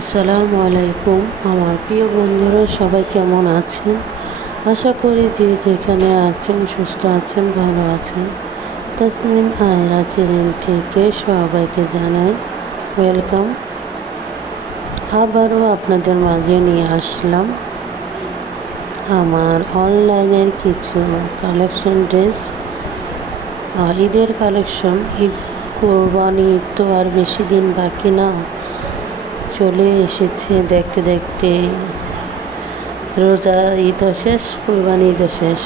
আসসালামু আলাইকুম। আমার প্রিয় বন্ধুরা সবাই কেমন আছেন? আশা করি যে যেখানে আছেন সুস্থ আছেন, ভালো আছেন। তাসনিম আয়রা চ্যানেল থেকে সবাইকে জানাই ওয়েলকাম। আবারও আপনাদের মাঝে নিয়ে আসলাম আমার অনলাইনের কিছু কালেকশন ড্রেস, ঈদের কালেকশন। কোরবানি তো আর বেশি দিন বাকি না, চলে এসেছে। দেখতে দেখতে রোজা ঈদও শেষ, কোরবানি ঈদও শেষ।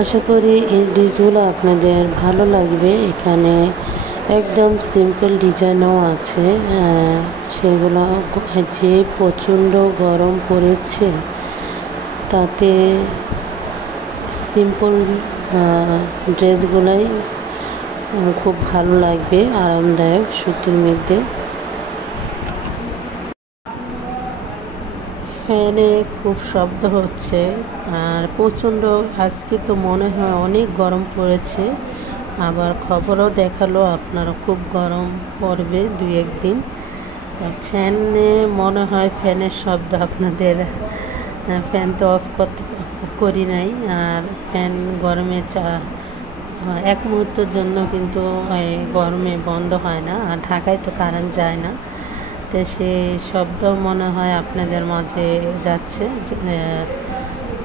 আশা করি এই ড্রেসগুলো আপনাদের ভালো লাগবে। এখানে একদম সিম্পল ডিজাইনও আছে। সেগুলো যে প্রচণ্ড গরম পড়েছে, তাতে সিম্পল ড্রেসগুলাই খুব ভালো লাগবে, আরামদায়ক, সুতির মধ্যে। ফ্যানে খুব শব্দ হচ্ছে আর প্রচণ্ড, আজকে তো মনে হয় অনেক গরম পড়েছে। আবার খবরও দেখালো আপনারা খুব গরম পড়বে 2-1 দিন। ফ্যানে মনে হয় ফ্যানের শব্দ আপনাদের, ফ্যান তো অফ করি নাই। আর ফ্যান গরমে এক মুহূর্তের জন্য কিন্তু গরমে বন্ধ হয় না। আর ঢাকায় তো কারেন্ট যায় না, তো সে শব্দ মনে হয় আপনাদের মাঝে যাচ্ছে।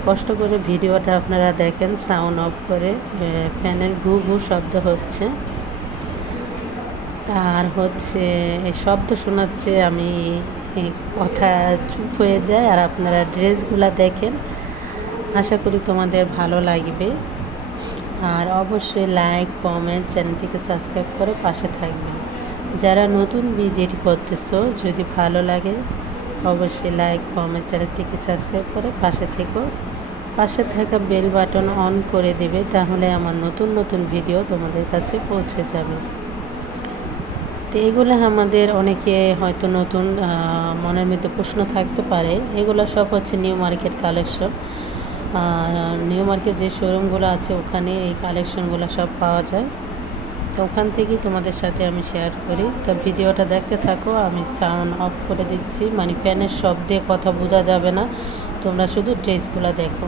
কষ্ট করে ভিডিওটা আপনারা দেখেন, সাউন্ড অফ করে। ফ্যানের ভু ভু শব্দ হচ্ছে আর হচ্ছে এই শব্দ শোনাচ্ছে, আমি কথা চুপ হয়ে যায়। আর আপনারা ড্রেসগুলা দেখেন, আশা করি তোমাদের ভালো লাগবে। আর অবশ্যই লাইক, কমেন্ট, চ্যানেলটিকে সাবস্ক্রাইব করে পাশে থাকবেন। যারা নতুন ভিজিট করতেছো, যদি ভালো লাগে অবশ্যই লাইক, কমেন্ট, চ্যানেলটিকে সাবস্ক্রাইব করে পাশে থেকো। পাশে থাকা বেল বাটন অন করে দেবে, তাহলে আমার নতুন নতুন ভিডিও তোমাদের কাছে পৌঁছে যাবে। তো এগুলো আমাদের অনেকে হয়তো নতুন মনের মধ্যে প্রশ্ন থাকতে পারে। এগুলো সব হচ্ছে new market collection. New market যে শোরুমগুলো আছে ওখানে এই কালেকশনগুলো সব পাওয়া যায়। তো ওখান থেকেই তোমাদের সাথে আমি শেয়ার করি। তো ভিডিওটা দেখতে থাকো। আমি সাউন্ড অফ করে দিচ্ছি, মানে ফ্যানের শব্দে কথা বোঝা যাবে না, তোমরা শুধু ড্রেসগুলো দেখো।